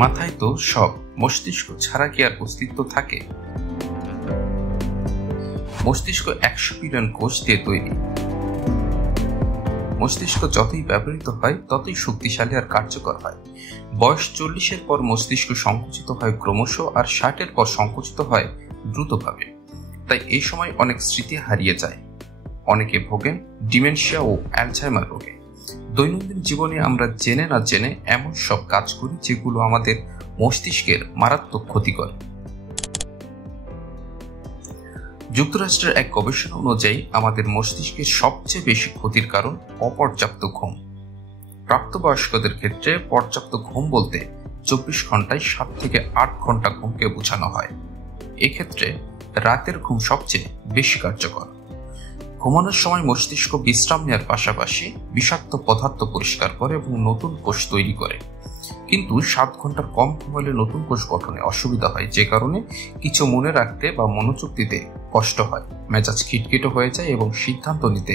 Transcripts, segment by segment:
মাথায় তো সব, মস্তিষ্ক ছাড়া কি আর অস্তিত্ব থাকে? মস্তিষ্ক 100 বিলিয়ন কোষ দিয়ে তৈরি। মস্তিষ্ক যতই ব্যবহৃত হয় ততই শক্তিশালী আর কার্যকর হয়। বয়স 40-এর পর মস্তিষ্ক সংকুচিত হয় ক্রমশ, আর 60-এর পর সংকুচিত হয় দ্রুতভাবে। তাই এই সময় অনেক স্মৃতি হারিয়ে যায়। অনেকে ভোগেন ডিমেনশিয়া ও অ্যালঝাইমার রোগে। দৈনন্দিন জীবনে আমরা জেনে না জেনে এমন সব কাজ করি যেগুলো আমাদের মস্তিষ্কের মারাত্মক ক্ষতি করে। যুক্তরাষ্ট্রের এক গবেষণা অনুযায়ী আমাদের মস্তিষ্কের সবচেয়ে বেশি ক্ষতির কারণ অপর্যাপ্ত ঘুম। প্রাপ্তবয়স্কদের ক্ষেত্রে পর্যাপ্ত ঘুম বলতে 24 ঘন্টায় 7 থেকে 8 ঘন্টা ঘুমকে বোঝানো হয়। এক্ষেত্রে রাতের ঘুম সবচেয়ে বেশি কার্যকর। ঘুমানোর সময় মস্তিষ্ক বিশ্রাম নেওয়ার পাশাপাশি বিষাক্ত পদার্থ পরিষ্কার করে এবং নতুন কোষ তৈরি করে। কিন্তু 7 ঘন্টার কম ঘুমালে নতুন কোষ গঠনে অসুবিধা হয়, যে কারণে কিছু মনে রাখতে বা মনোযোগ দিতে কষ্ট হয়, মেজাজ খিটখিটে হয়ে যায় এবং সিদ্ধান্ত নিতে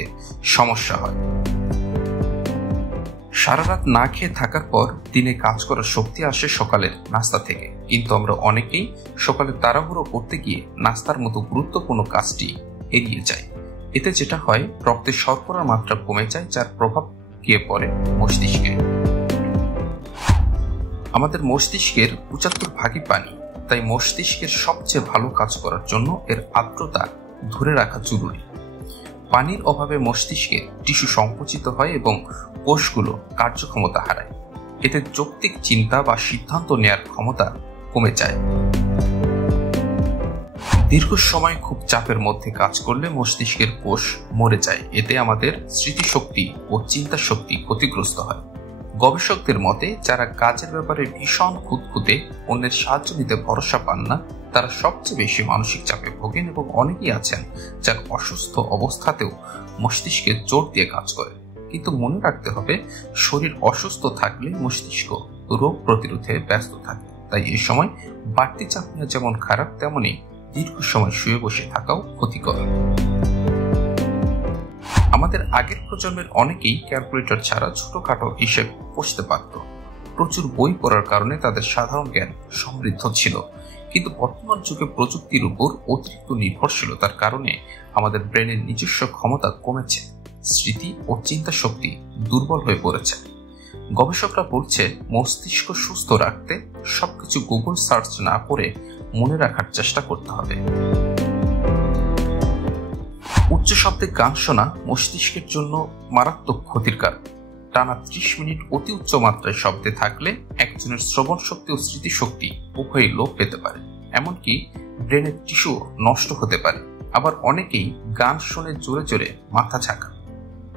সমস্যা হয়। সারা রাত না খেয়ে থাকার পর দিনে কাজ করার শক্তি আসে সকালের নাস্তা থেকে, কিন্তু আমরা অনেকেই সকালে তাড়াহুড়ো করতে গিয়ে নাস্তার মতো গুরুত্বপূর্ণ কাজটি এড়িয়ে যাই। এতে যেটা হয়, রক্তে শর্করার মাত্রা কমে যায়, যার প্রভাব গিয়ে পড়ে মস্তিষ্কে। আমাদের মস্তিষ্কের 75% পানি, তাই মস্তিষ্কের সবচেয়ে ভালো কাজ করার জন্য এর আর্দ্রতা ধরে রাখা জরুরি। পানির অভাবে মস্তিষ্কে টিস্যু সংকুচিত হয় এবং কোষগুলো কার্যক্ষমতা হারায়। এতে যৌক্তিক চিন্তা বা সিদ্ধান্ত নেয়ার ক্ষমতা কমে যায়। দীর্ঘ সময় খুব চাপের মধ্যে কাজ করলে মস্তিষ্কের কোষ মরে যায়। এতে আমাদের স্মৃতিশক্তি ও চিন্তা শক্তি ক্ষতিগ্রস্ত হয়। গবেষকদের মতে, যারা কাজের ব্যাপারে ভীষণ খুঁতখুঁতে, অন্যের সাহায্য নিতে ভরসা পান না, তারা সবচেয়ে বেশি মানসিক চাপে ভোগেন, এবং অনেকেই আছেন যারা অসুস্থ অবস্থাতেও মস্তিষ্কে জোর দিয়ে কাজ করে। কিন্তু মনে রাখতে হবে, শরীর অসুস্থ থাকলে মস্তিষ্ক রোগ প্রতিরোধে ব্যস্ত থাকে। তাই এই সময় বাড়তি চাপ নেওয়া যেমন খারাপ, তেমনি দীর্ঘ সময় শুয়ে বসে থাকাও ক্ষতিকর। আমাদের আগের প্রজন্মের অনেকেই ক্যালকুলেটর ছাড়া ছোটখাটো হিসেব কষতে পারত। প্রচুর বই পড়ার কারণে তাদের সাধারণ জ্ঞান সমৃদ্ধ ছিল। কিন্তু বর্তমান যুগে প্রযুক্তির উপর অতিরিক্ত নির্ভরশীলতার কারণে আমাদের ব্রেনের নিজস্ব ক্ষমতা কমেছে, স্মৃতি ও চিন্তা শক্তি দুর্বল হয়ে পড়েছে। গবেষকরা বলছে, মস্তিষ্ক সুস্থ রাখতে সবকিছু গুগল সার্চ না করে মনে রাখার চেষ্টা করতে হবে। উচ্চ শব্দে গান শোনা মস্তিষ্কের জন্য মারাত্মক ক্ষতির কারণ। টানা 30 মিনিট অতি উচ্চ মাত্রায় শব্দে থাকলে একজনের শ্রবণ শক্তি ও স্মৃতিশক্তি উভয়ই লোপ পেতে পারে, এমনকি ব্রেনের টিস্যু নষ্ট হতে পারে। আবার অনেকেই গান শুনে জোরে জোরে মাথা ঝাঁকান।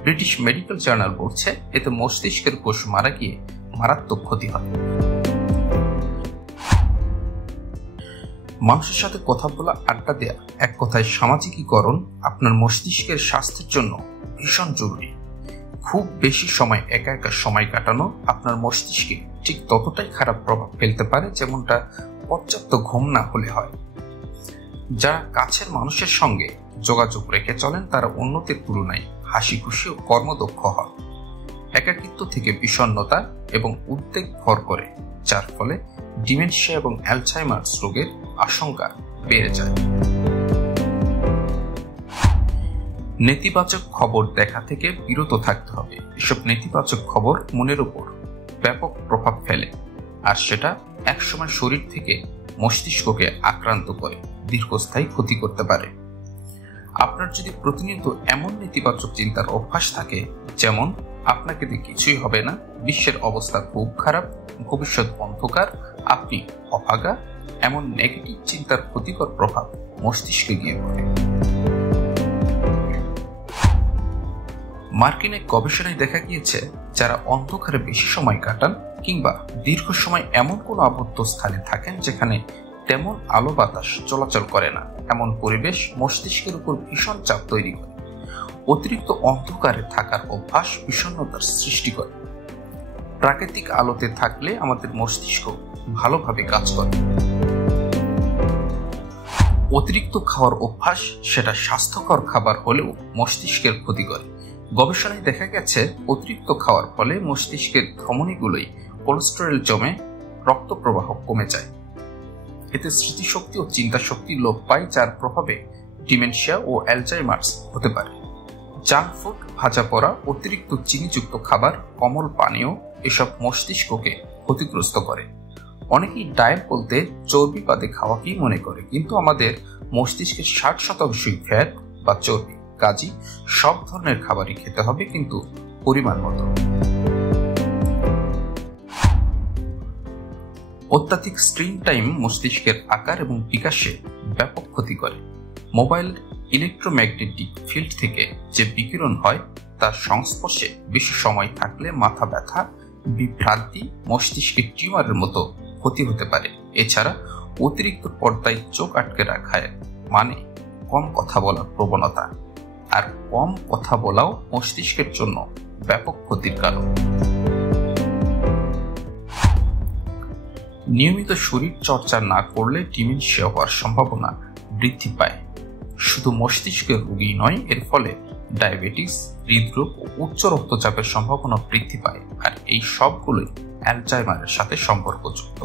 ব্রিটিশ মেডিকেল জার্নাল বলছে, এতে মস্তিষ্কের কোষ মারা গিয়ে মারাত্মক ক্ষতি হয়। মানুষের সাথে কথা বলা, আড্ডা দেয়া, এক কথায় সামাজিকীকরণ আপনার মস্তিষ্কের স্বাস্থ্যের জন্য ভীষণ জরুরি। খুব বেশি সময় একা একা সময় কাটানো আপনার মস্তিষ্কে ঠিক ততটাই খারাপ প্রভাব ফেলতে পারে, যেমনটা পর্যাপ্ত ঘুম না হলে হয়। যারা কাছের মানুষের সঙ্গে যোগাযোগ রেখে চলেন, তারা অন্যদের তুলনায় হাসি খুশি ও কর্মদক্ষ হন। একাকিত্ব থেকে বিষণ্ণতা এবং উদ্বেগ ভর করে, যার ফলে ডিমেনশিয়া এবং অ্যালঝাইমার্স রোগের আশঙ্কা বেড়ে যায়। নেতিবাচক খবর দেখা থেকে বিরত থাকতে হবে। এসব নেতিবাচক খবর মনের উপর ব্যাপক প্রভাব ফেলে, আর সেটা একসময় শরীর থেকে মস্তিষ্ককে আক্রান্ত করে দীর্ঘস্থায়ী ক্ষতি করতে পারে। আপনার যদি প্রতিনিয়ত এমন নেতিবাচক চিন্তার অভ্যাস থাকে, যেমন আপনাকে দিয়ে কিছুই হবে না, বিশ্বের অবস্থা খুব খারাপ, ভবিষ্যৎ অন্ধকার, আপনি অভাগা, এমন নেগেটিভ চিন্তার ক্ষতিকর প্রভাব মস্তিষ্কে গিয়ে পড়ে। মার্কিন এক গবেষণায় দেখা গিয়েছে, যারা অন্ধকারে বেশি সময় কাটান কিংবা দীর্ঘ সময় এমন কোনো আবদ্ধ স্থানে থাকেন যেখানে তেমন আলো বাতাস চলাচল করে না, এমন পরিবেশ মস্তিষ্কের উপর ভীষণ চাপ তৈরি করে। অতিরিক্ত অন্ধকারে থাকার অভ্যাস বিষণ্ণতার সৃষ্টি করে। প্রাকৃতিক আলোতে থাকলে আমাদের মস্তিষ্ক ভালোভাবে কাজ করে। অতিরিক্ত খাওয়ার অভ্যাস, সেটা স্বাস্থ্যকর খাবার হলেও মস্তিষ্কের ক্ষতি করে। গবেষণায় দেখা গেছে, অতিরিক্ত খাওয়ার ফলে মস্তিষ্কের ধমনীগুলোই কোলেস্টেরল জমে রক্ত প্রবাহ কমে যায়। এতে স্মৃতিশক্তি ও চিন্তা শক্তি লোপ পায়, যার প্রভাবে ডিমেনশিয়া ও অ্যালজাইমার্স হতে পারে। জাঙ্ক ফুড, ভাজা পোড়া, অতিরিক্ত চিনিযুক্ত খাবার, কমল পানীয় এসব মস্তিষ্ককে ক্ষতিগ্রস্ত করে। অনেকেই ডায়েট বলতে চর্বি বাদে খাওয়াকেই মনে করে, কিন্তু আমাদের মস্তিষ্কের 60% ফ্যাট বা চর্বি। কাজী সব ধরনের খাবারই খেতে হবে, কিন্তু পরিমাণ মতো। অত্যাধিক স্ক্রিন টাইম মস্তিষ্কের আকার এবং বিকাশে ব্যাপক ক্ষতি করে। মোবাইলের ইলেকট্রোম্যাগনেটিক ফিল্ড থেকে যে বিকিরণ হয় তার সংস্পর্শে বেশি সময় থাকলে মাথা ব্যথা, বিভ্রান্তি, মস্তিষ্কের টিউমারের মতো ক্ষতি হতে পারে। এছাড়া অতিরিক্ত পর্দায় চোখ আটকে রাখায় মানে কম কথা বলার প্রবণতা, আর কম কথা বলাও মস্তিষ্কের জন্য ব্যাপক ক্ষতির কারণ। নিয়মিত শরীর চর্চা না করলে ডিমেনশিয়া হওয়ার সম্ভাবনা বৃদ্ধি পায়। শুধু মস্তিষ্কের রোগী নয়, এর ফলে ডায়াবেটিস, হৃদরোগ ও উচ্চ রক্তচাপের সম্ভাবনা বৃদ্ধি পায়, আর এই সবগুলোই অ্যালজাইমারের সাথে সম্পর্কযুক্ত।